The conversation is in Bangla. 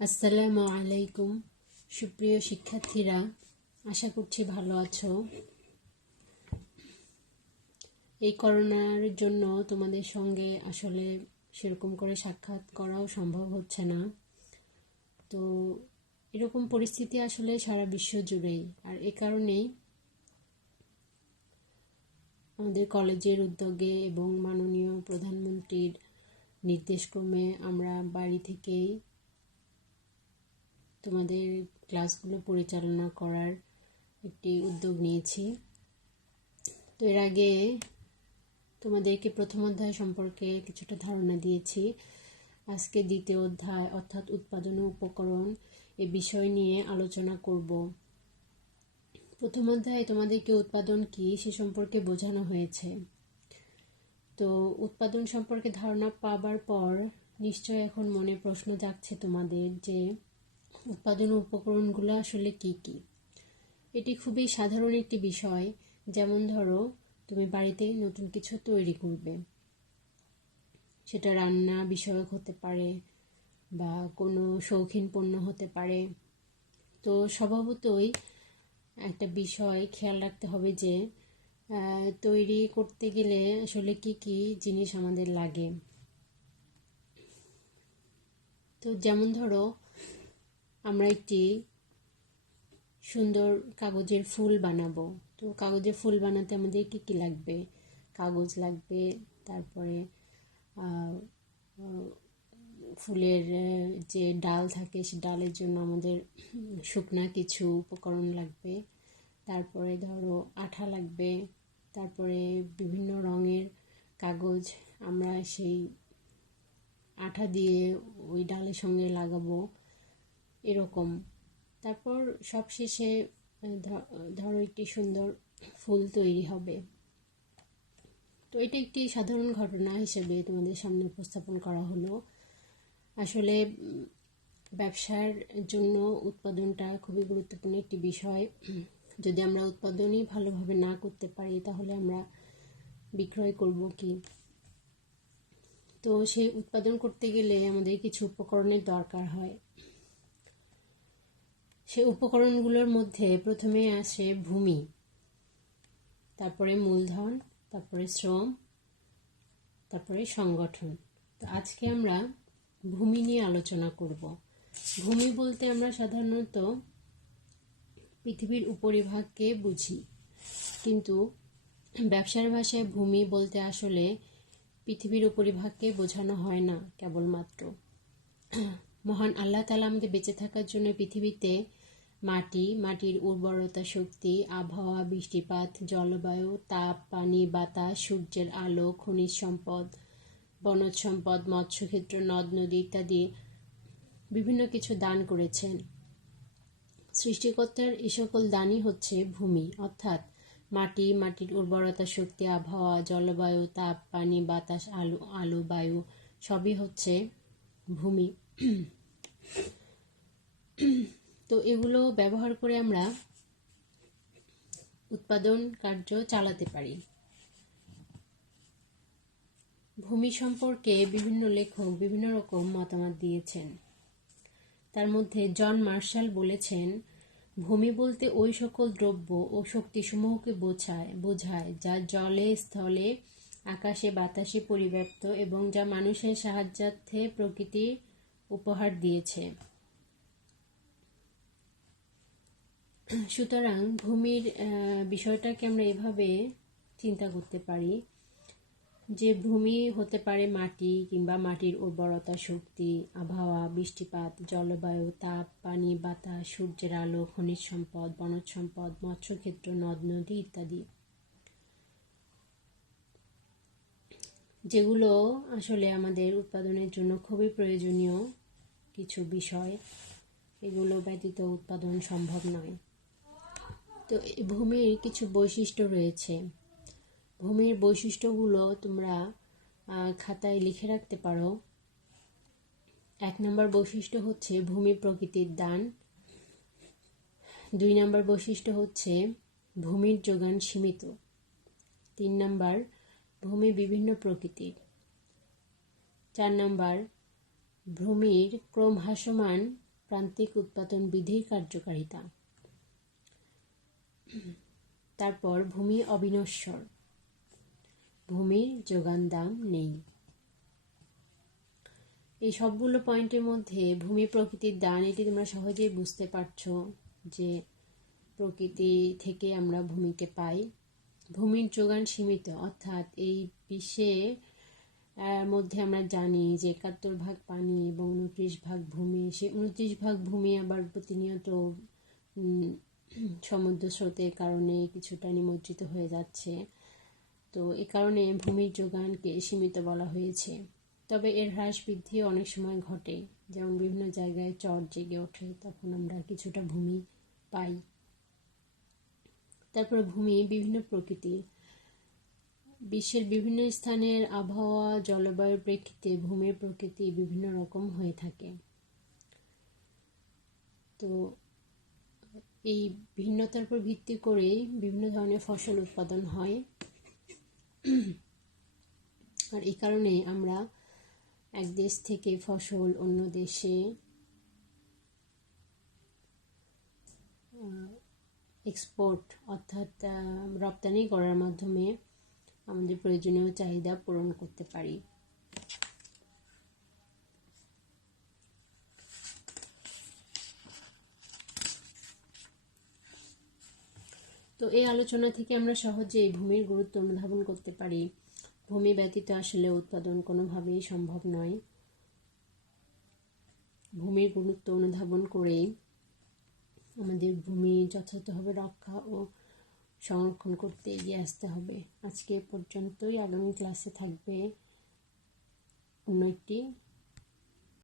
আসসালামু আলাইকুম সুপ্রিয় শিক্ষার্থীরা, আশা করছি ভালো আছো। এই করোনার জন্য তোমাদের সঙ্গে আসলে সেরকম করে সাক্ষাৎ করাও সম্ভব হচ্ছে না। তো এরকম পরিস্থিতি আসলে সারা বিশ্ব জুড়েই, আর এ কারণেই আমাদের কলেজের উদ্যোগে এবং মাননীয় প্রধানমন্ত্রীর নির্দেশক্রমে আমরা বাড়ি থেকেই তোমাদের ক্লাসগুলো পরিচালনা করার একটি উদ্যোগ নিয়েছি। তো এর আগে তোমাদেরকে প্রথম অধ্যায় সম্পর্কে কিছুটা ধারণা দিয়েছি। আজকে দ্বিতীয় অধ্যায় অর্থাৎ উৎপাদন ও উপকরণ এই বিষয় নিয়ে আলোচনা করব। প্রথম অধ্যায়ে তোমাদেরকে উৎপাদন কি সে সম্পর্কে বোঝানো হয়েছে। তো উৎপাদন সম্পর্কে ধারণা পাবার পর নিশ্চয় এখন মনে প্রশ্ন জাগছে তোমাদের যে উৎপাদন ও উপকরণগুলো আসলে কি কি। এটি খুবই সাধারণ একটি বিষয়। যেমন ধরো, তুমি বাড়িতে নতুন কিছু তৈরি করবে, সেটা রান্না বিষয়ক হতে পারে বা কোনো শৌখিন পণ্য হতে পারে। তো স্বভাবতই একটা বিষয় খেয়াল রাখতে হবে যে তৈরি করতে গেলে আসলে কি কি জিনিস আমাদের লাগে। তো যেমন ধরো, আমরা একটি সুন্দর কাগজের ফুল বানাবো। তো কাগজের ফুল বানাতে আমাদের কি কি লাগবে? কাগজ লাগবে, তারপরে ফুলের যে ডাল থাকে সে ডালের জন্য আমাদের শুকনা কিছু উপকরণ লাগবে। তারপরে ধরো আঠা লাগবে, তারপরে বিভিন্ন রঙের কাগজ আমরা সেই আঠা দিয়ে ওই ডালের সঙ্গে লাগাবো এরকম। তারপর সবশেষে ধরো একটি সুন্দর ফুল তৈরি হবে। তো এটা একটি সাধারণ ঘটনা হিসেবে তোমাদের সামনে উপস্থাপন করা হলো। আসলে ব্যবসার জন্য উৎপাদনটা খুবই গুরুত্বপূর্ণ একটি বিষয়। যদি আমরা উৎপাদনই ভালোভাবে না করতে পারি তাহলে আমরা বিক্রয় করব কি? তো সেই উৎপাদন করতে গেলে আমাদের কিছু উপকরণের দরকার হয়। সেই উপকরণগুলোর মধ্যে প্রথমে আসে ভূমি, তারপরে মূলধন, তারপরে শ্রম, তারপরে সংগঠন। তো আজকে আমরা ভূমি নিয়ে আলোচনা করব। ভূমি বলতে আমরা সাধারণত পৃথিবীর উপরিভাগকে বুঝি, কিন্তু ব্যবসার ভাষায় ভূমি বলতে আসলে পৃথিবীর উপরিভাগকে বোঝানো হয় না কেবলমাত্র। মহান আল্লাহ তাআলা আমাদের বেঁচে থাকার জন্য পৃথিবীতে মাটির উর্বরতা শক্তি, আবহাওয়া, বৃষ্টিপাত, জলবায়ু, তাপ, পানি, বাতাস, সূর্যের আলো, খনিজ সম্পদ, বনজ সম্পদ, মৎস্যক্ষেত্র, নদ নদী ইত্যাদি বিভিন্ন কিছু দান করেছেন। সৃষ্টিকর্তার এই সকল দানই হচ্ছে ভূমি, অর্থাৎ মাটির উর্বরতা শক্তি, আবহাওয়া, জলবায়ু, তাপ, পানি, বাতাস, আলো, বায়ু সবই হচ্ছে ভূমি। তো এগুলো ব্যবহার করে আমরা উৎপাদন কার্য চালাতে পারি। ভূমি সম্পর্কে বিভিন্ন লেখক বিভিন্ন রকম মতামত দিয়েছেন। তার মধ্যে জন মার্শাল বলেছেন, ভূমি বলতে ওই সকল দ্রব্য ও শক্তিসমূহকে বোঝায় যা জলে, স্থলে, আকাশে, বাতাসে পরিব্যাপ্ত এবং যা মানুষের সাহায্যার্থে প্রকৃতি উপহার দিয়েছে। সুতরাং ভূমির বিষয়টাকে আমরা এভাবে চিন্তা করতে পারি যে ভূমি হতে পারে মাটি কিংবা মাটির উর্বরতা শক্তি, আবহাওয়া, বৃষ্টিপাত, জলবায়ু, তাপ, পানি, বাতাস, সূর্যের আলো, খনিজ সম্পদ, বনজ সম্পদ, মৎস্যক্ষেত্র, নদ নদী ইত্যাদি, যেগুলো আসলে আমাদের উৎপাদনের জন্য খুবই প্রয়োজনীয় কিছু বিষয়। এগুলো ব্যতীত উৎপাদন সম্ভব নয়। তো ভূমির কিছু বৈশিষ্ট্য রয়েছে। ভূমির বৈশিষ্ট্যগুলো তোমরা খাতায় লিখে রাখতে পারো। 1 নম্বর বৈশিষ্ট্য হচ্ছে ভূমি প্রকৃতির দান। 2 নম্বর বৈশিষ্ট্য হচ্ছে ভূমির যোগান সীমিত। 3 নম্বর ভূমি বিভিন্ন প্রকৃতির। 4 নম্বর ভূমির ক্রমহ্রাসমান প্রান্তিক উৎপাদন বিধির কার্যকারিতা। তারপর ভূমি অবিনশ্বর, ভূমির যোগান দাম নেই। এই সবগুলো পয়েন্টের মধ্যে ভূমি প্রকৃতির দান, এটি তোমরা সহজেই বুঝতে পারছো যে প্রকৃতি থেকে আমরা ভূমিকে পাই। ভূমির যোগান সীমিত, অর্থাৎ এই বিশ্বে মধ্যে আমরা জানি যে 71 ভাগ পানি এবং 29 ভাগ ভূমি। সেই 29 ভাগ ভূমি আবার প্রতিনিয়ত সমুদ্র স্রোতের কারণে কিছুটা নিমজ্জিত হয়ে যাচ্ছে। তো এ কারণে ভূমির যোগানকে সীমিত বলা হয়েছে। তবে এর হ্রাস বৃদ্ধি অনেক সময় ঘটে, যেমন বিভিন্ন জায়গায় চর জেগে ওঠে, তখন আমরা কিছুটা ভূমি পাই। তারপর ভূমি বিভিন্ন প্রকৃতির। বিশ্বের বিভিন্ন স্থানের আবহাওয়া জলবায়ুর প্রেক্ষিতে ভূমির প্রকৃতি বিভিন্ন রকম হয়ে থাকে। তো এই ভিন্নতার উপর ভিত্তি করে বিভিন্ন ধরনের ফসল উৎপাদন হয়। আর এই কারণে আমরা এক দেশ থেকে ফসল অন্য দেশে এক্সপোর্ট অর্থাৎ রপ্তানি করার মাধ্যমে আমাদের প্রয়োজনীয় চাহিদা পূরণ করতে পারি। তো এই আলোচনা থেকে আমরা সহজেই ভূমির গুরুত্ব অনুধাবন করতে পারি। ভূমি ব্যতীত আসলে উৎপাদন কোনোভাবেই সম্ভব নয়। ভূমির গুরুত্ব অনুধাবন করেই আমাদের ভূমি যথাযথভাবে রক্ষা ও সংরক্ষণ করতে এগিয়ে আসতে হবে। আজকে পর্যন্তই। আগামী ক্লাসে থাকবে অন্য একটি